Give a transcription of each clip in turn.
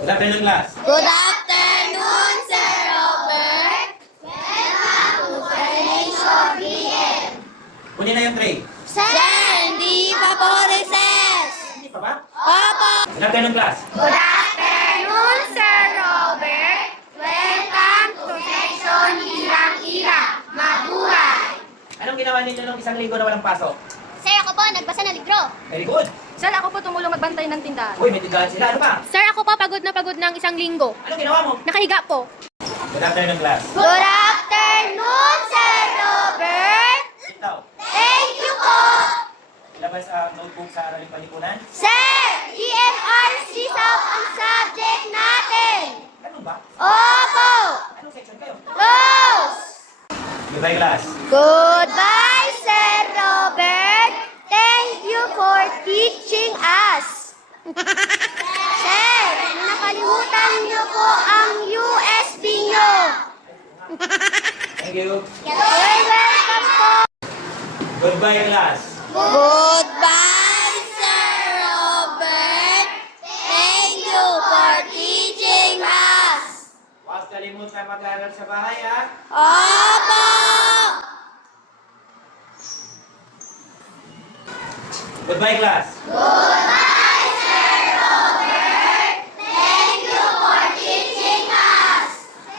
Good afternoon, class. Good afternoon, Sir Robert. Welcome to Coordination BM. Kunin na yung tray. Sir, hindi pa po recess. Hindi pa ba? Opo. Good afternoon, class. Good afternoon, Sir Robert. Welcome to Section Irang-Ira. Mabuhay. Anong ginawa ninyo nung isang linggo na walang pasok? Sir, ako po, nagbasa ng libro. Very good. Sir, ako po tumulong magbantay ng tindahan. Uy, may tindahan sila. Ano ba? Sir, ako po pagod na pagod ng isang linggo. Anong ginawa mo? Nakahiga po. Good afternoon, class. Good afternoon, Sir Robert. Sit down. Thank you po. Ilabas ang notebook sa araling palipunan. Sir, EMRC South ang subject natin. Ano ba? Opo. Anong section kayo? Close. Goodbye, class. Goodbye, Sir Robert. Thank you for teaching us. Sir, nakalimutan niyo po ang USB niyo. Thank you. You're welcome po. Goodbye, class. Goodbye, Sir Robert. Thank you for teaching us. Huwag kalimutan mag-aaral sa bahay, ha? Opo. Goodbye, class. Goodbye, Sir Robert. Thank you for teaching us.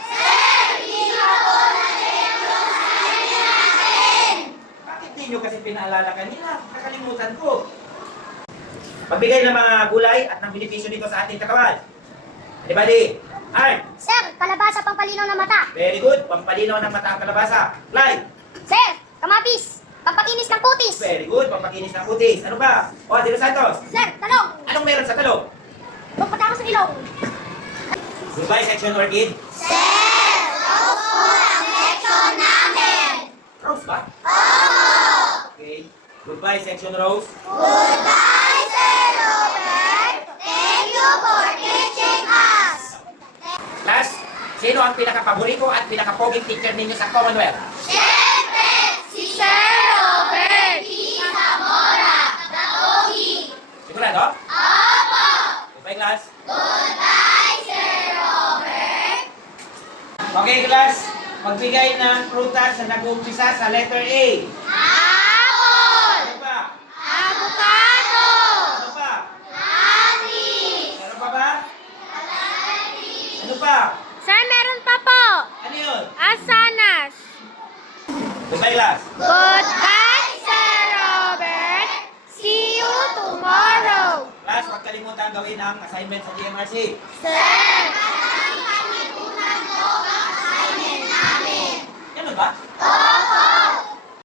Sir, hindi na po na-check yung assignment natin. Bakit di nyo kasi pinaalala kanina? Nakalimutan ko. Pagbigay ng mga gulay at ng benepisyo dito sa ating katawan. Anybody? Art. Sir, kalabasa pang palinaw ng mata. Very good. Pampalinaw ng mata ang kalabasa. Clyde. Sir, kamatis. Pampakinis ng kutis. Very good. Pampakinis ng kutis. Ano ba? O, Tino Santos. Sir, talong. Anong meron sa talong? Pagpatako sa ilong. Goodbye, section orchid. Sir, rose po ang section namin. Rose ba? Okay. Goodbye, section rose. Goodbye, Sir Robert. Thank you for teaching us. Class, sino ang pinaka-paborito at pinaka-poging teacher ninyo sa Commonwealth? Siyempre, si Sir Robert P. Zamora, the Pogi. Sigurado? Opo. Goodbye, class. Goodbye, Sir Robert. Okay, class. Magbigay ng prutas na nag-uumpisa sa letter A. Apple. Ano pa? Avocado. Ano pa? Honey. Ano pa ba? Ano pa? Sir, meron pa po. Ano yun? Asanas. Goodbye, class. Goodbye, Sir Robert. See you tomorrow. Class, huwag kalimutan gawin ang assignment sa GMRC. Sir, kalimutan po ang assignment namin. Ano ba?